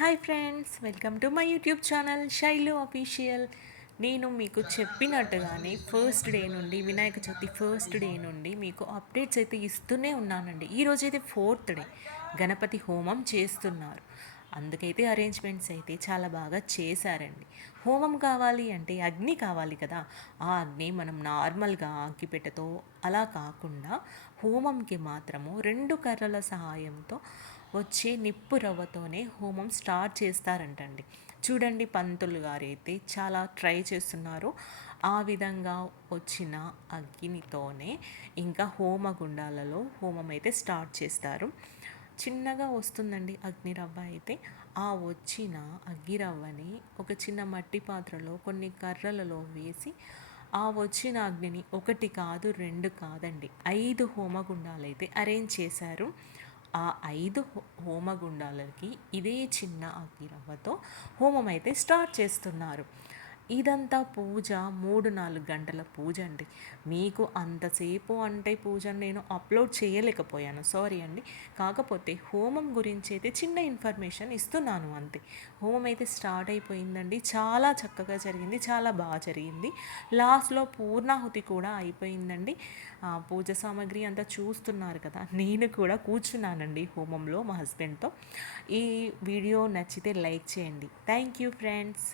Hi friends, welcome to my YouTube channel Shailu official. నేను మీకు చెప్పినట్టుగానే ఫస్ట్ డే నుండి వినాయక చవితి ఫస్ట్ డే నుండి మీకు అప్డేట్స్ అయితే ఇస్తూనే ఉన్నానండి. ఈరోజైతే ఫోర్త్ డే, గణపతి హోమం చేస్తున్నారు. అందుకైతే అరేంజ్మెంట్స్ అయితే చాలా బాగా చేశారండి. హోమం కావాలి అంటే అగ్ని కావాలి కదా. ఆ అగ్ని మనం నార్మల్గా అగ్గిపెట్టెతో అలా కాకుండా హోమంకి మాత్రము 2 కర్రల సహాయంతో వచ్చే నిప్పు రవ్వతోనే హోమం స్టార్ట్ చేస్తారంటండి. చూడండి, పంతులు గారు అయితే చాలా ట్రై చేస్తున్నారు. ఆ విధంగా వచ్చిన అగ్నితోనే ఇంకా హోమగుండాలలో హోమం అయితే స్టార్ట్ చేస్తారు. చిన్నగా వస్తుందండి అగ్నిరవ్వ అయితే. ఆ వచ్చిన అగ్గిరవ్వని ఒక చిన్న మట్టి పాత్రలో కొన్ని కర్రలలో వేసి ఆ వచ్చిన అగ్నిని ఒకటి కాదు, రెండు కాదండి, 5 హోమగుండాలు అయితే అరేంజ్ చేశారు. ఆ 5 హోమగుండాలకి ఇదే చిన్న అగ్గిరవ్వతో హోమం అయితే స్టార్ట్ చేస్తున్నారు. ఇదంతా పూజ 3-4 గంటల పూజ అండి. మీకు అంతసేపు అంటే పూజ నేను అప్లోడ్ చేయలేకపోయాను, సారీ అండి. కాకపోతే హోమం గురించి అయితే చిన్న ఇన్ఫర్మేషన్ ఇస్తున్నాను అంతే. హోమం అయితే స్టార్ట్ అయిపోయిందండి. చాలా చక్కగా జరిగింది, చాలా బాగా జరిగింది. లాస్ట్లో పూర్ణాహుతి కూడా అయిపోయిందండి. పూజ సామాగ్రి అంతా చూస్తున్నారు కదా. నేను కూడా కూర్చున్నానండి హోమంలో మా హస్బెండ్తో. ఈ వీడియో నచ్చితే లైక్ చేయండి. Thank you friends.